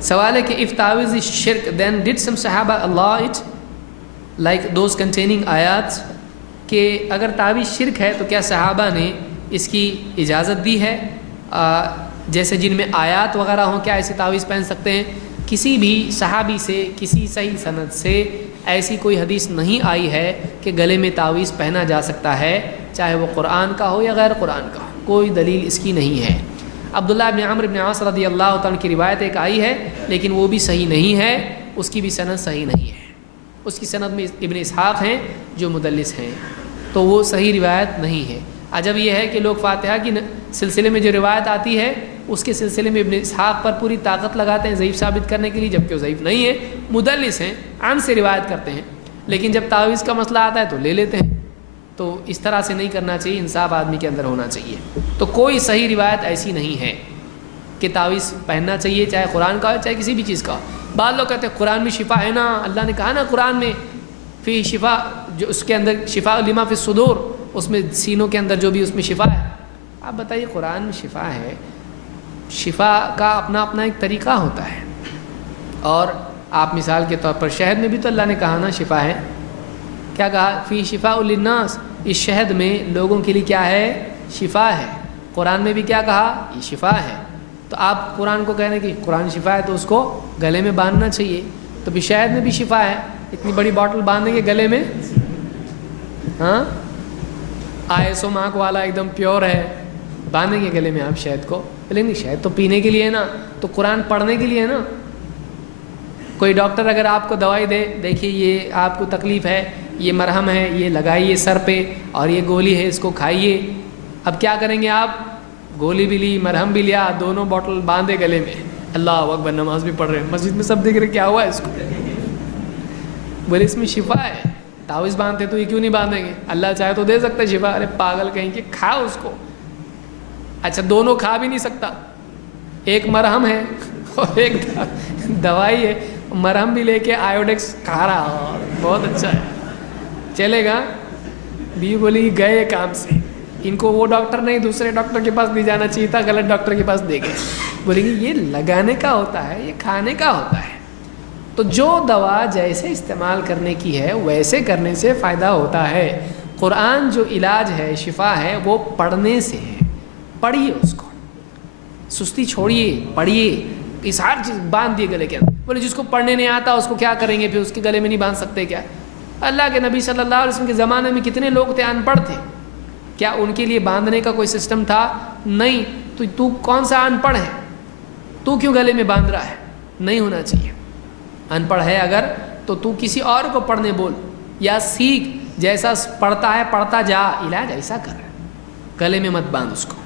سوال ہے کہ if تعویذ is shirk then did some صحابہ allow it like those containing آیات، کہ اگر تعویذ شرک ہے تو کیا صحابہ نے اس کی اجازت دی ہے؟ جیسے جن میں آیات وغیرہ ہوں کیا ایسی تعویذ پہن سکتے ہیں؟ کسی بھی صحابی سے کسی صحیح سند سے ایسی کوئی حدیث نہیں آئی ہے کہ گلے میں تعویذ پہنا جا سکتا ہے، چاہے وہ قرآن کا ہو یا غیر قرآن کا ہو، کوئی دلیل اس کی نہیں ہے۔ عبداللہ بن عمرو بن عاص رضی اللہ تعالیٰ کی روایت ایک آئی ہے لیکن وہ بھی صحیح نہیں ہے، اس کی بھی سند صحیح نہیں ہے، اس کی سند میں ابن اسحاق ہیں جو مدلس ہیں، تو وہ صحیح روایت نہیں ہے۔ عجب یہ ہے کہ لوگ فاتحہ کی سلسلے میں جو روایت آتی ہے اس کے سلسلے میں ابن اسحاق پر پوری طاقت لگاتے ہیں ضعیف ثابت کرنے کے لیے، جبکہ وہ ضعیف نہیں ہے، مدلس ہیں، عن سے روایت کرتے ہیں، لیکن جب تعویذ کا مسئلہ آتا ہے تو لے لیتے ہیں۔ تو اس طرح سے نہیں کرنا چاہیے، انصاف آدمی کے اندر ہونا چاہیے۔ تو کوئی صحیح روایت ایسی نہیں ہے کہ تعویذ پہننا چاہیے، چاہے قرآن کا ہو چاہے کسی بھی چیز کا ہو۔ بعض لوگ کہتے ہیں قرآن میں شفا ہے نا، اللہ نے کہا نا قرآن میں فی شفا، جو اس کے اندر شفا لما فی الصدور، اس میں سینوں کے اندر جو بھی اس میں شفا ہے۔ آپ بتائیے قرآن میں شفا ہے، شفا کا اپنا اپنا ایک طریقہ ہوتا ہے، اور آپ مثال کے طور پر شہد میں بھی تو اللہ نے کہا نا شفا ہے، کیا کہا؟ فی شفاء للناس، اس شہد میں لوگوں کے لیے کیا ہے؟ شفا ہے۔ قرآن میں بھی کیا کہا؟ یہ شفا ہے۔ تو آپ قرآن کو کہہ رہے ہیں کہ قرآن شفا ہے تو اس کو گلے میں باندھنا چاہیے، تو بھی شہد میں بھی شفا ہے، اتنی بڑی باٹل باندھیں گے گلے میں؟ ہاں، ISO مارک والا ایک دم پیور ہے، باندھیں گے گلے میں آپ شہد کو؟ بولے نہیں، شہد تو پینے کے لیے ہے نا، تو قرآن پڑھنے کے لیے ہے نا۔ کوئی ڈاکٹر اگر آپ کو دوائی دے، دیکھیے یہ آپ کو تکلیف ہے، یہ مرہم ہے، یہ لگائیے سر پہ، اور یہ گولی ہے اس کو کھائیے، اب کیا کریں گے آپ؟ گولی بھی لی، مرہم بھی لیا، دونوں بوٹل باندھے گلے میں، اللہ اکبر، نماز بھی پڑھ رہے ہیں، مسجد میں سب دیکھ رہے کیا ہوا ہے اس کو؟ بولے اس میں شفا ہے، تعویذ باندھتے تو یہ کیوں نہیں باندھیں گے؟ اللہ چاہے تو دے سکتے شفا۔ ارے پاگل کہیں کہ کھا اس کو۔ اچھا دونوں کھا بھی نہیں سکتا، ایک مرہم ہے اور ایک دوائی ہے، مرہم بھی لے کے آیوڈیکس کھا رہا، بہت اچھا ہے، چلے گا؟ بیوی بولی گئے کام سے، ان کو وہ ڈاکٹر نہیں دوسرے ڈاکٹر کے پاس نہیں جانا چاہیے تھا، غلط ڈاکٹر کے پاس دے گئے۔ بولیں گے یہ لگانے کا ہوتا ہے، یہ کھانے کا ہوتا ہے۔ تو جو دوا جیسے استعمال کرنے کی ہے ویسے کرنے سے فائدہ ہوتا ہے۔ قرآن جو علاج ہے، شفا ہے، وہ پڑھنے سے ہے، پڑھیے اس کو، سستی چھوڑیے، پڑھیے، اس ہر چیز باندھ دیے گلے کے اندر۔ بولے جس کو پڑھنے نہیں آتا اس کو کیا کریں گے پھر، اس کے گلے میں نہیں باندھ سکتے کیا؟ اللہ کے نبی صلی اللہ علیہ وسلم کے زمانے میں کتنے لوگ تھے ان پڑھ تھے، کیا ان کے لیے باندھنے کا کوئی سسٹم تھا؟ نہیں۔ تو کون سا ان پڑھ ہے؟ تو کیوں گلے میں باندھ رہا ہے؟ نہیں ہونا چاہیے۔ ان پڑھ ہے اگر تو کسی اور کو پڑھنے بول، یا سیکھ، جیسا پڑھتا ہے پڑھتا جا، علاج ایسا کر، گلے میں مت باندھ اس کو۔